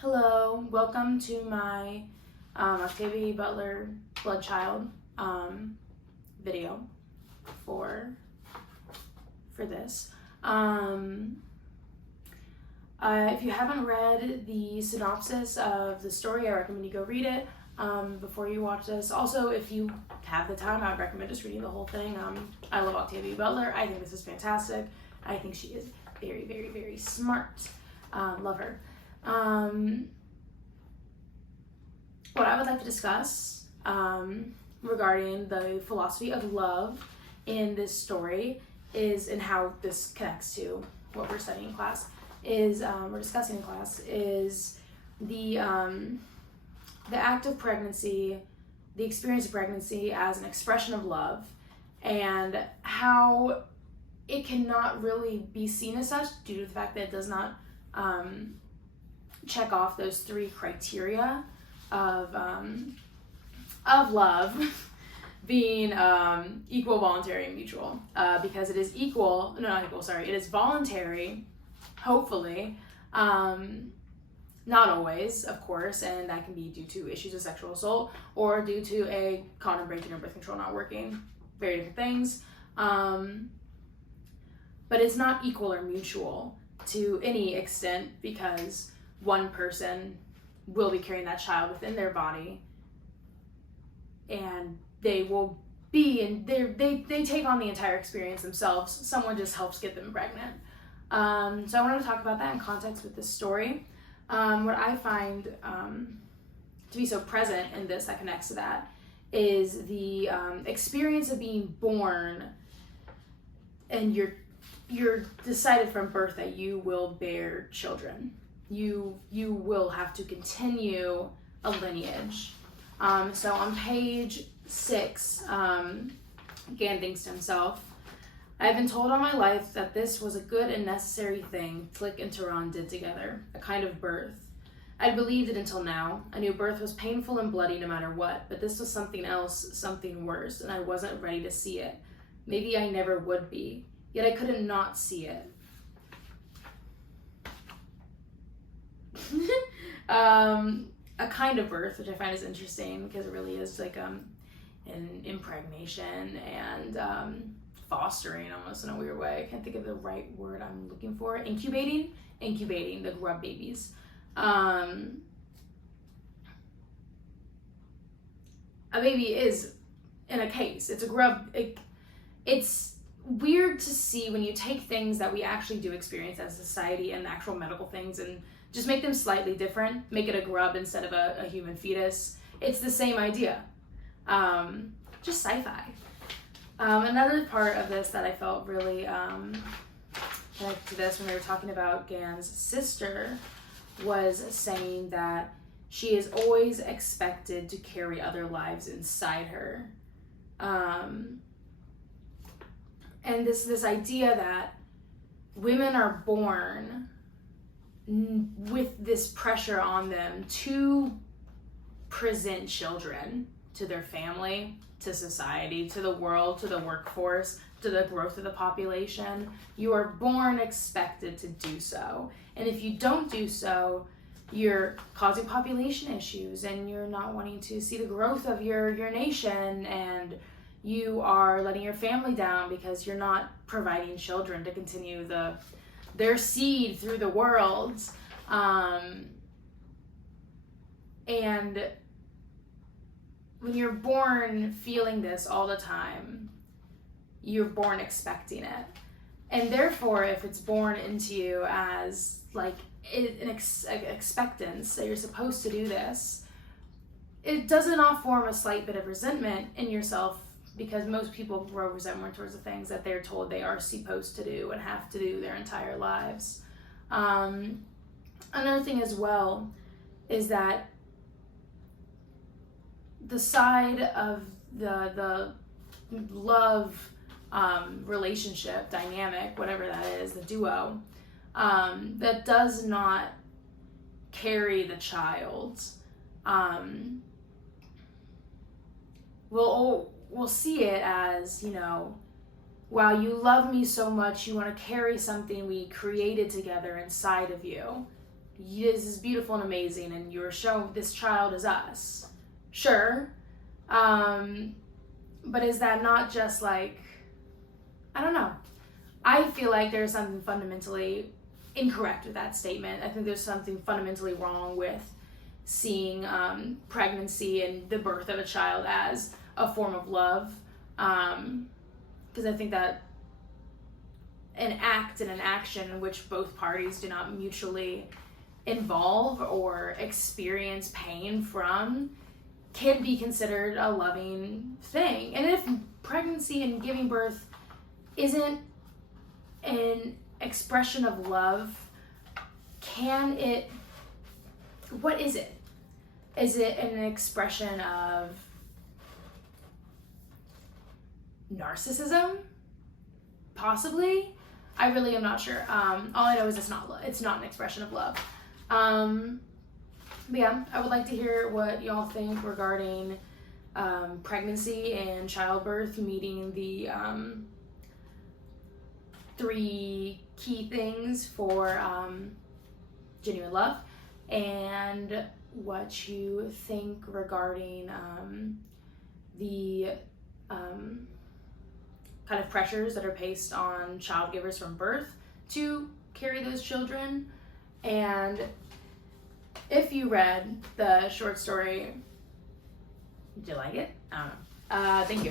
Hello, welcome to my Octavia Butler Bloodchild video for this. If you haven't read the synopsis of the story, I recommend you go read it before you watch this. Also, if you have the time, I would recommend just reading the whole thing. I love Octavia Butler. I think this is fantastic. I think she is very, very, very smart. Love her. What I would like to discuss regarding the philosophy of love in this story is, and how this connects to what we're studying in class, is we're discussing in class, is the act of pregnancy, the experience of pregnancy as an expression of love, and how it cannot really be seen as such due to the fact that it does not check off those three criteria of love being equal, voluntary, and mutual, because it is it is voluntary, hopefully, not always, of course, and that can be due to issues of sexual assault or due to a condom breaking or birth control not working, very different things, but it's not equal or mutual to any extent, because one person will be carrying that child within their body, and they will be, and they take on the entire experience themselves. Someone just helps get them pregnant. So I wanted to talk about that in context with this story. What I find to be so present in this that connects to that is the experience of being born, and you're decided from birth that you will bear children. You will have to continue a lineage. So on page 6, Gan thinks to himself, "I've been told all my life that this was a good and necessary thing Flick and Tehran did together, a kind of birth. I'd believed it until now. I knew birth was painful and bloody no matter what, but this was something else, something worse, and I wasn't ready to see it. Maybe I never would be, yet I couldn't not see it." A kind of birth, which I find is interesting because it really is like an impregnation and fostering, almost in a weird way. I can't think of the right word I'm looking for. Incubating the grub babies. A baby is in a case. It's a grub. It's weird to see when you take things that we actually do experience as a society and actual medical things and just make them slightly different, make it a grub instead of a human fetus. It's the same idea, just sci-fi. Another part of this that I felt really connected to this when we were talking about Gan's sister was saying that she is always expected to carry other lives inside her. And this idea that women are born with this pressure on them to present children to their family, to society, to the world, to the workforce, to the growth of the population. You are born expected to do so. And if you don't do so, you're causing population issues, and you're not wanting to see the growth of your nation, and you are letting your family down because you're not providing children to continue their seed through the world. And when you're born feeling this all the time, you're born expecting it. And therefore, if it's born into you as like an expectance that you're supposed to do this, it doesn't not form a slight bit of resentment in yourself, because most people grow resentment towards the things that they're told they are supposed to do and have to do their entire lives. Another thing as well is that the side of the love relationship dynamic, whatever that is, the duo, that does not carry the child, we'll see it as, wow, you love me so much, you want to carry something we created together inside of you. this is beautiful and amazing, and you're showing this child is us. Sure. But is that not just like, I don't know. I feel like there's something fundamentally incorrect with that statement. I think there's something fundamentally wrong with seeing pregnancy and the birth of a child as a form of love. Because I think that an act and an action in which both parties do not mutually involve or experience pain from can be considered a loving thing. And if pregnancy and giving birth isn't an expression of love, what is it? Is it an expression of narcissism? Possibly. I really am not sure. All I know is it's not an expression of love. But yeah, I would like to hear what y'all think regarding pregnancy and childbirth meeting the 3 key things for genuine love, and what you think regarding the kind of pressures that are placed on child givers from birth to carry those children. And if you read the short story, did you like it? I don't know. Thank you.